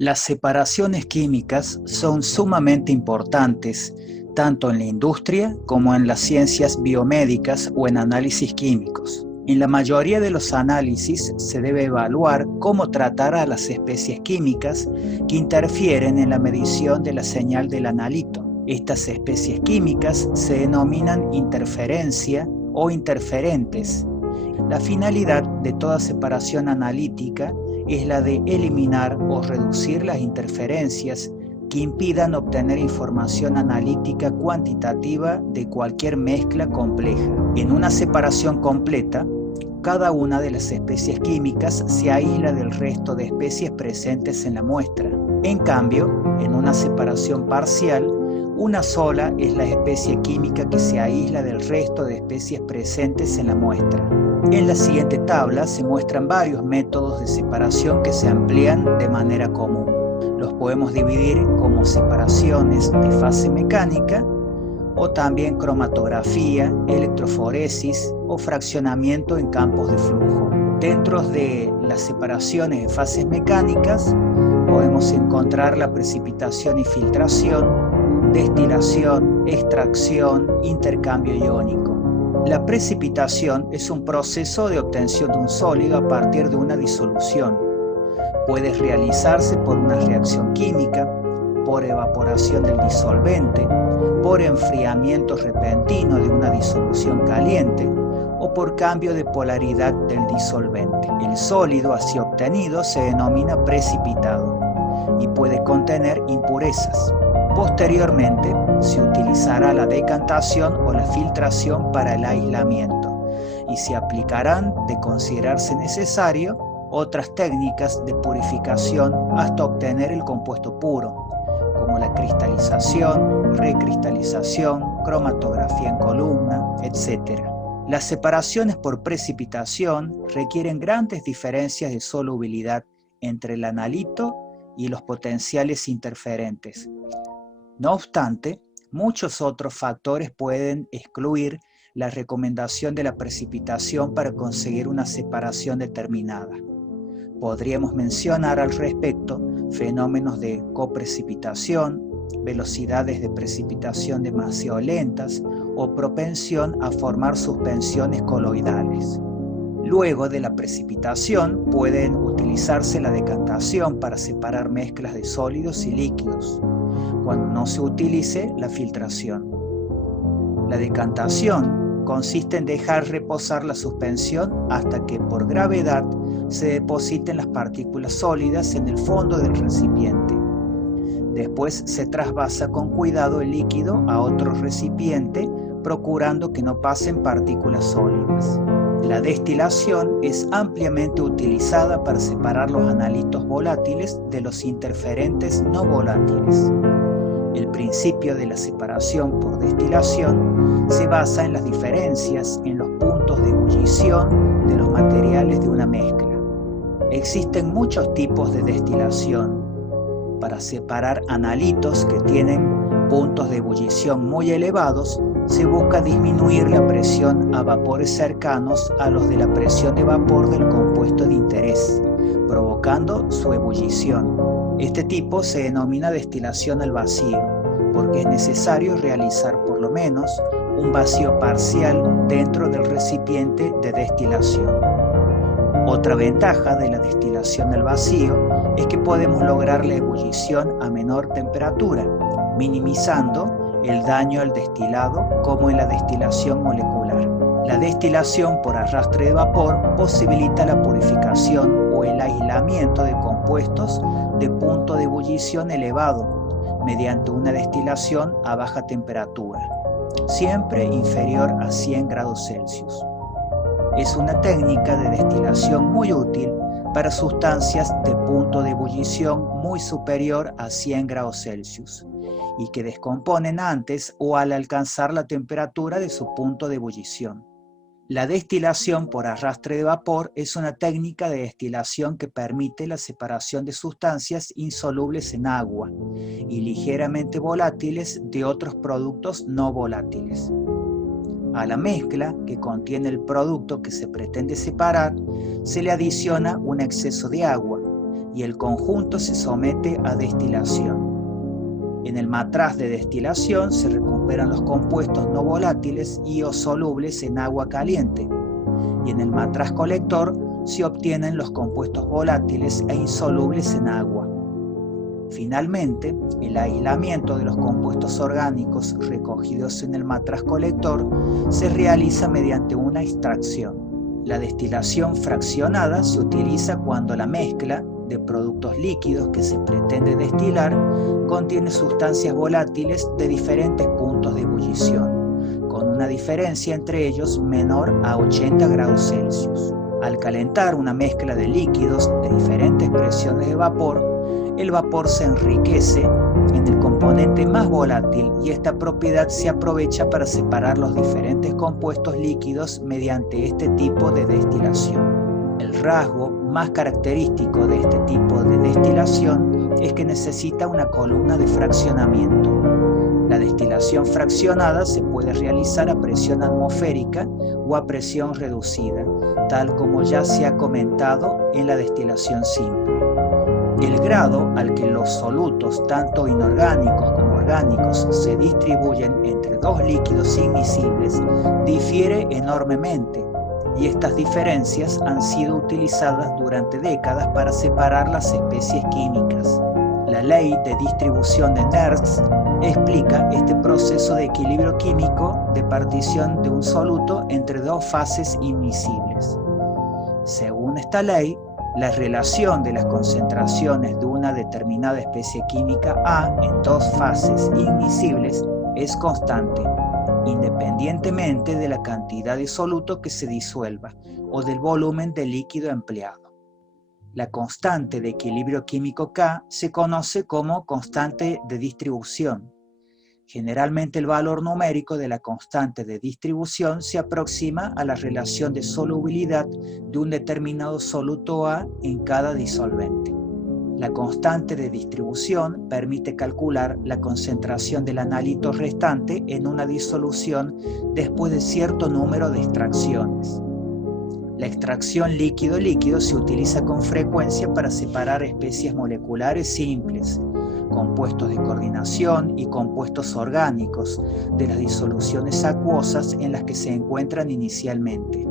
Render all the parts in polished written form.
Las separaciones químicas son sumamente importantes tanto en la industria como en las ciencias biomédicas o en análisis químicos. En la mayoría de los análisis se debe evaluar cómo tratar a las especies químicas que interfieren en la medición de la señal del analito. Estas especies químicas se denominan interferencia o interferentes. La finalidad de toda separación analítica es la de eliminar o reducir las interferencias que impidan obtener información analítica cuantitativa de cualquier mezcla compleja. En una separación completa, cada una de las especies químicas se aísla del resto de especies presentes en la muestra. En cambio, en una separación parcial, una sola es la especie química que se aísla del resto de especies presentes en la muestra. En la siguiente tabla se muestran varios métodos de separación que se emplean de manera común. Los podemos dividir como separaciones de fase mecánica o también cromatografía, electroforesis o fraccionamiento en campos de flujo. Dentro de las separaciones de fases mecánicas podemos encontrar la precipitación y filtración, destilación, extracción, intercambio iónico. La precipitación es un proceso de obtención de un sólido a partir de una disolución. Puede realizarse por una reacción química, por evaporación del disolvente, por enfriamiento repentino de una disolución caliente o por cambio de polaridad del disolvente. El sólido así obtenido se denomina precipitado y puede contener impurezas. Posteriormente, se utilizará la decantación o la filtración para el aislamiento y se aplicarán, de considerarse necesario, otras técnicas de purificación hasta obtener el compuesto puro, como la cristalización, recristalización, cromatografía en columna, etc. Las separaciones por precipitación requieren grandes diferencias de solubilidad entre el analito y los potenciales interferentes. No obstante, muchos otros factores pueden excluir la recomendación de la precipitación para conseguir una separación determinada. Podríamos mencionar al respecto fenómenos de coprecipitación, velocidades de precipitación demasiado lentas o propensión a formar suspensiones coloidales. Luego de la precipitación pueden utilizarse la decantación para separar mezclas de sólidos y líquidos, cuando no se utilice la filtración. La decantación consiste en dejar reposar la suspensión hasta que por gravedad se depositen las partículas sólidas en el fondo del recipiente. Después se trasvasa con cuidado el líquido a otro recipiente, procurando que no pasen partículas sólidas. La destilación es ampliamente utilizada para separar los analitos volátiles de los interferentes no volátiles. El principio de la separación por destilación se basa en las diferencias en los puntos de ebullición de los materiales de una mezcla. Existen muchos tipos de destilación. Para separar analitos que tienen puntos de ebullición muy elevados, se busca disminuir la presión a vapores cercanos a los de la presión de vapor del compuesto de interés, provocando su ebullición. Este tipo se denomina destilación al vacío, porque es necesario realizar por lo menos un vacío parcial dentro del recipiente de destilación. Otra ventaja de la destilación al vacío es que podemos lograr la ebullición a menor temperatura, minimizando el daño al destilado como en la destilación molecular. La destilación por arrastre de vapor posibilita la purificación o el aislamiento de compuestos de punto de ebullición elevado mediante una destilación a baja temperatura, siempre inferior a 100 grados Celsius. Es una técnica de destilación muy útil para sustancias de punto de ebullición muy superior a 100 grados Celsius y que descomponen antes o al alcanzar la temperatura de su punto de ebullición. La destilación por arrastre de vapor es una técnica de destilación que permite la separación de sustancias insolubles en agua y ligeramente volátiles de otros productos no volátiles. A la mezcla que contiene el producto que se pretende separar se le adiciona un exceso de agua y el conjunto se somete a destilación. En el matraz de destilación se recuperan los compuestos no volátiles y o solubles en agua caliente, y en el matraz colector se obtienen los compuestos volátiles e insolubles en agua. Finalmente, el aislamiento de los compuestos orgánicos recogidos en el matraz colector se realiza mediante una extracción. La destilación fraccionada se utiliza cuando la mezcla de productos líquidos que se pretende destilar contiene sustancias volátiles de diferentes puntos de ebullición, con una diferencia entre ellos menor a 80 grados Celsius. Al calentar una mezcla de líquidos de diferentes presiones de vapor, el vapor se enriquece en el componente más volátil y esta propiedad se aprovecha para separar los diferentes compuestos líquidos mediante este tipo de destilación. El rasgo más característico de este tipo de destilación es que necesita una columna de fraccionamiento. La destilación fraccionada se puede realizar a presión atmosférica o a presión reducida, tal como ya se ha comentado en la destilación simple. El grado al que los solutos, tanto inorgánicos como orgánicos, se distribuyen entre dos líquidos inmiscibles difiere enormemente, y estas diferencias han sido utilizadas durante décadas para separar las especies químicas. La ley de distribución de Nernst explica este proceso de equilibrio químico de partición de un soluto entre dos fases inmiscibles. Según esta ley, la relación de las concentraciones de una determinada especie química A en dos fases inmiscibles es constante, independientemente de la cantidad de soluto que se disuelva o del volumen de líquido empleado. La constante de equilibrio químico K se conoce como constante de distribución. Generalmente el valor numérico de la constante de distribución se aproxima a la relación de solubilidad de un determinado soluto A en cada disolvente. La constante de distribución permite calcular la concentración del analito restante en una disolución después de cierto número de extracciones. La extracción líquido-líquido se utiliza con frecuencia para separar especies moleculares simples, compuestos de coordinación y compuestos orgánicos de las disoluciones acuosas en las que se encuentran inicialmente.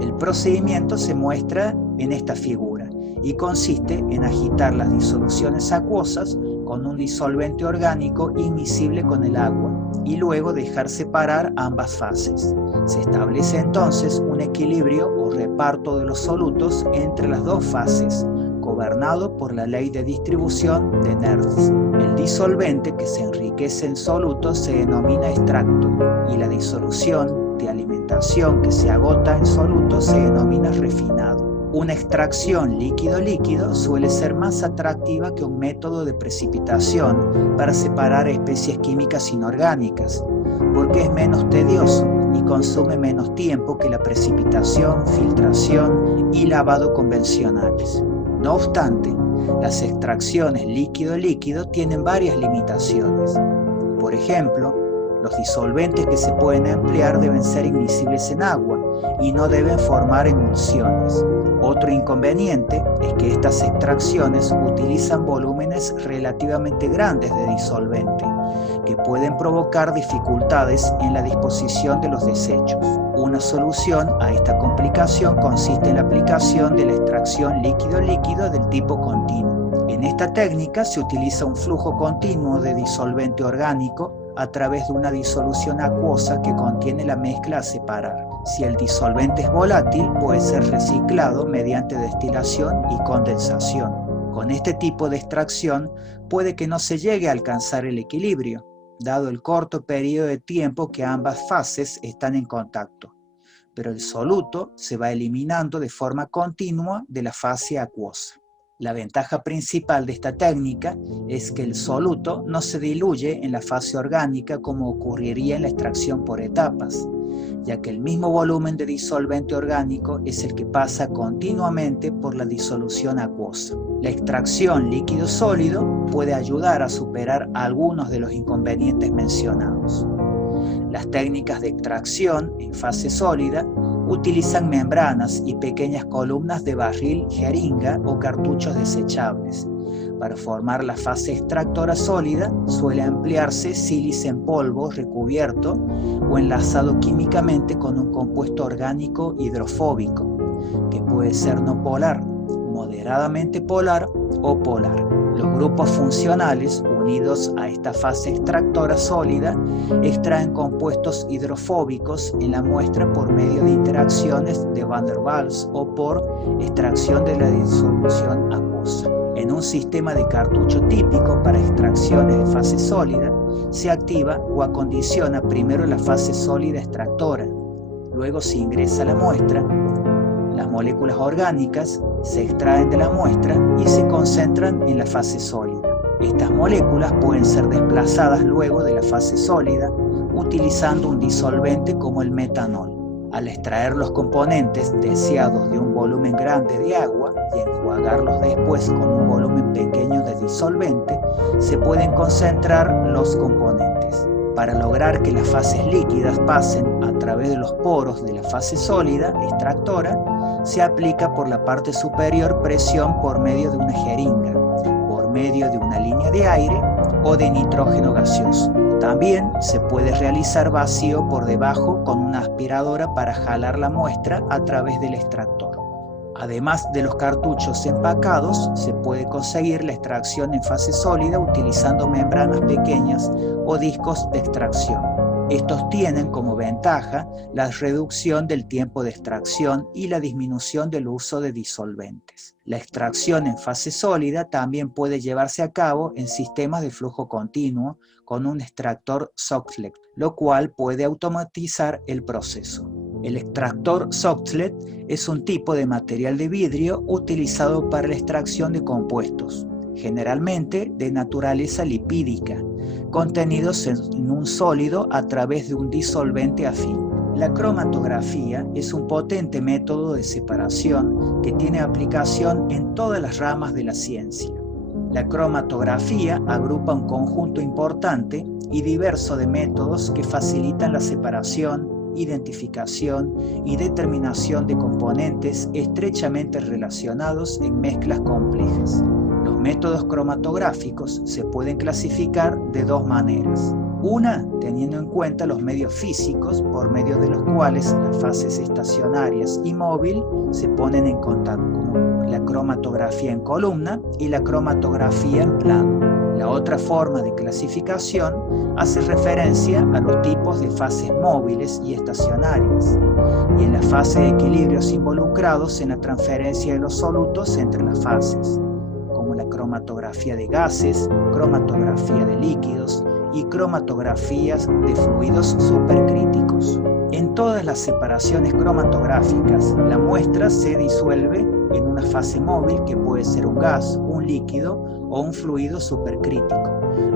El procedimiento se muestra en esta figura y consiste en agitar las disoluciones acuosas con un disolvente orgánico inmiscible con el agua y luego dejar separar ambas fases. Se establece entonces un equilibrio o reparto de los solutos entre las dos fases, gobernado por la ley de distribución de Nernst. El disolvente que se enriquece en solutos se denomina extracto y la disolución de alimentación que se agota en solutos se denomina refinado. Una extracción líquido-líquido suele ser más atractiva que un método de precipitación para separar especies químicas inorgánicas, porque es menos tedioso y consume menos tiempo que la precipitación, filtración y lavado convencionales. No obstante, las extracciones líquido-líquido tienen varias limitaciones. Por ejemplo, los disolventes que se pueden emplear deben ser inmiscibles en agua y no deben formar emulsiones. Otro inconveniente es que estas extracciones utilizan volúmenes relativamente grandes de disolvente, que pueden provocar dificultades en la disposición de los desechos. Una solución a esta complicación consiste en la aplicación de la extracción líquido-líquido del tipo continuo. En esta técnica se utiliza un flujo continuo de disolvente orgánico a través de una disolución acuosa que contiene la mezcla a separar. Si el disolvente es volátil, puede ser reciclado mediante destilación y condensación. Con este tipo de extracción puede que no se llegue a alcanzar el equilibrio, dado el corto periodo de tiempo que ambas fases están en contacto, pero el soluto se va eliminando de forma continua de la fase acuosa. La ventaja principal de esta técnica es que el soluto no se diluye en la fase orgánica como ocurriría en la extracción por etapas, ya que el mismo volumen de disolvente orgánico es el que pasa continuamente por la disolución acuosa. La extracción líquido-sólido puede ayudar a superar algunos de los inconvenientes mencionados. Las técnicas de extracción en fase sólida utilizan membranas y pequeñas columnas de barril, jeringa o cartuchos desechables. Para formar la fase extractora sólida suele emplearse sílice en polvo recubierto o enlazado químicamente con un compuesto orgánico hidrofóbico, que puede ser no polar, moderadamente polar o polar. Los grupos funcionales unidos a esta fase extractora sólida extraen compuestos hidrofóbicos en la muestra por medio de interacciones de Van der Waals o por extracción de la disolución acuosa. En un sistema de cartucho típico para extracciones de fase sólida, se activa o acondiciona primero la fase sólida extractora, luego se ingresa la muestra, las moléculas orgánicas se extraen de la muestra y se concentran en la fase sólida. Estas moléculas pueden ser desplazadas luego de la fase sólida utilizando un disolvente como el metanol. Al extraer los componentes deseados de un volumen grande de agua y enjuagarlos después con un volumen pequeño de disolvente, se pueden concentrar los componentes. Para lograr que las fases líquidas pasen a través de los poros de la fase sólida extractora, se aplica por la parte superior presión por medio de una jeringa, por medio de una línea de aire o de nitrógeno gaseoso. También se puede realizar vacío por debajo con una aspiradora para jalar la muestra a través del extractor. Además de los cartuchos empacados, se puede conseguir la extracción en fase sólida utilizando membranas pequeñas o discos de extracción. Estos tienen como ventaja la reducción del tiempo de extracción y la disminución del uso de disolventes. La extracción en fase sólida también puede llevarse a cabo en sistemas de flujo continuo con un extractor Soxhlet, lo cual puede automatizar el proceso. El extractor Soxhlet es un tipo de material de vidrio utilizado para la extracción de compuestos, generalmente de naturaleza lipídica, contenidos en un sólido a través de un disolvente afín. La cromatografía es un potente método de separación que tiene aplicación en todas las ramas de la ciencia. La cromatografía agrupa un conjunto importante y diverso de métodos que facilitan la separación, identificación y determinación de componentes estrechamente relacionados en mezclas complejas. Los métodos cromatográficos se pueden clasificar de dos maneras. Una, teniendo en cuenta los medios físicos por medio de los cuales las fases estacionarias y móvil se ponen en contacto, como la cromatografía en columna y la cromatografía en plano. La otra forma de clasificación hace referencia a los tipos de fases móviles y estacionarias, y en la fase de equilibrios involucrados en la transferencia de los solutos entre las fases, como la cromatografía de gases, cromatografía de líquidos y cromatografías de fluidos supercríticos. En todas las separaciones cromatográficas, la muestra se disuelve en una fase móvil que puede ser un gas, un líquido o un fluido supercrítico,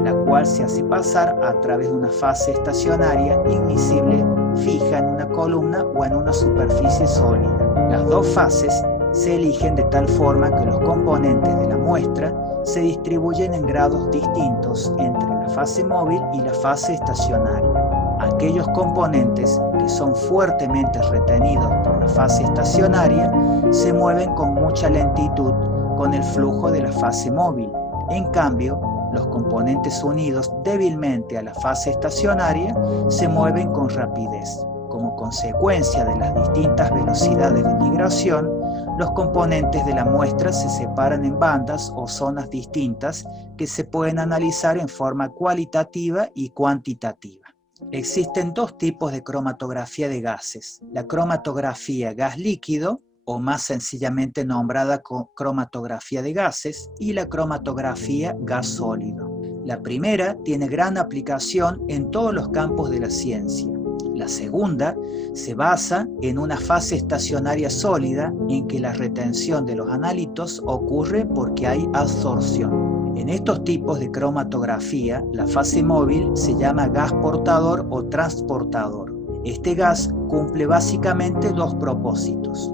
la cual se hace pasar a través de una fase estacionaria invisible fija en una columna o en una superficie sólida. Las dos fases se eligen de tal forma que los componentes de la muestra se distribuyen en grados distintos entre la fase móvil y la fase estacionaria. Aquellos componentes que son fuertemente retenidos por la fase estacionaria se mueven con mucha lentitud con el flujo de la fase móvil. En cambio, los componentes unidos débilmente a la fase estacionaria se mueven con rapidez. Como consecuencia de las distintas velocidades de migración, los componentes de la muestra se separan en bandas o zonas distintas que se pueden analizar en forma cualitativa y cuantitativa. Existen dos tipos de cromatografía de gases: la cromatografía gas líquido, o más sencillamente nombrada cromatografía de gases, y la cromatografía gas sólido. La primera tiene gran aplicación en todos los campos de la ciencia. La segunda se basa en una fase estacionaria sólida en que la retención de los análitos ocurre porque hay absorción. En estos tipos de cromatografía, la fase móvil se llama gas portador o transportador. Este gas cumple básicamente dos propósitos: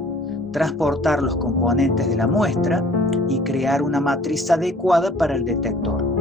transportar los componentes de la muestra y crear una matriz adecuada para el detector.